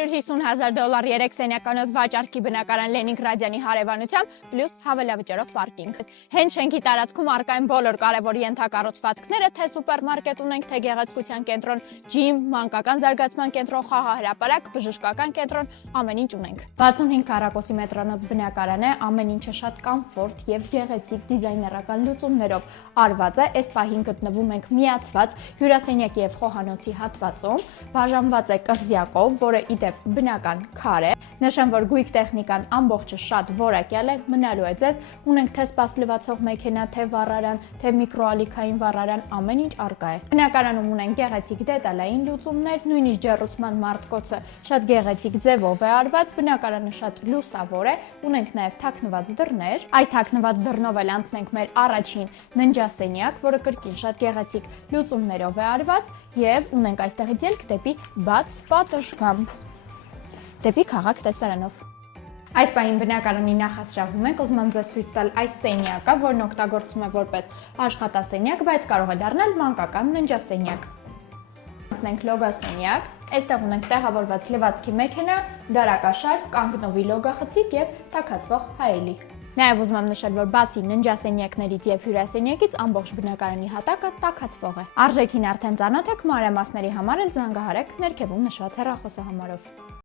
$250,000 3 սենյականոց վաճառքի բնակարան Լենինգրադյանի հարևանությամբ, պլյուս հավելավճարով պարկինգ։ Հենց շենքի տարածքում առկա են բոլոր կարևոր ենթակառուցվածքները, թե սուպերմարկետ ունենք, թե գեղեցկության կենտրոն, ջիմ, մանկական զարգացման կենտրոն, խաղահրապարակ, բժշկական կենտրոն, ամեն ինչ ունենք։ 65 քառակուսի մետրանոց բնակարան է, ամեն ինչը շատ կոմֆորտ եւ գեղեցիկ դիզայներական լուծումներով արված է։ Այս պահին գտնվում ենք միացված հյուրասենյակի եւ խոհանոցի հատվածում, բաժանված է կղզյակով, որը ի դեպ բնական քար է։ Նշեմ, որ գույք տեխնիկան ամբողջը շատ որակյալ է, մնալու է ձեզ։ Ունենք թե սպաս լվացող մեքենա, թե վառարան, թե միկրոալիքային վառարան, ամեն ինչ առկա է։ Բնակարանում ունենք գեղեցիկ դետալային լուծումներ, նույնիսկ ջեռուցման մարտկոցը շատ գեղեցիկ ձևով է արված, բնակարանը շատ լուսավոր է, ունենք նաև թաքնված դռներ։ Այս թաքնված դռնով էլ անցնենք մեր առաջին ննջասենյակ, որը կրկին շատ գեղեցիկ լուծումներով է արված, եւ ունենք այստեղից ելք դեպի բաց պատշգամբ, դեպի քաղաք տեսարանով։ Այս պահին բնակարանի նախասրահում ենք, ուզում եմ ձեզ ցույց տալ այս սենյակը, որն օգտագործվում է որպես աշխատասենյակ, բայց կարող է դառնալ մանկական ննջասենյակ։ Անցնենք լոգասենյակ, այստեղ ունենք տեղավորված լվացքի մեքենա, դարակաշար, կանգնովի լոգախցիկ եւ տաքացվող հայելի։ Նաև ուզում եմ նշել, որ բացի ննջասենյակներից եւ հյուրասենյակից ամբողջ բնակարանի հատակը տաքացվող է։ Արժեքին արդեն ծանոթ եք, մանրամասների համար էլ զանգահարեք ներքևում նշված հեռախոսահամարով։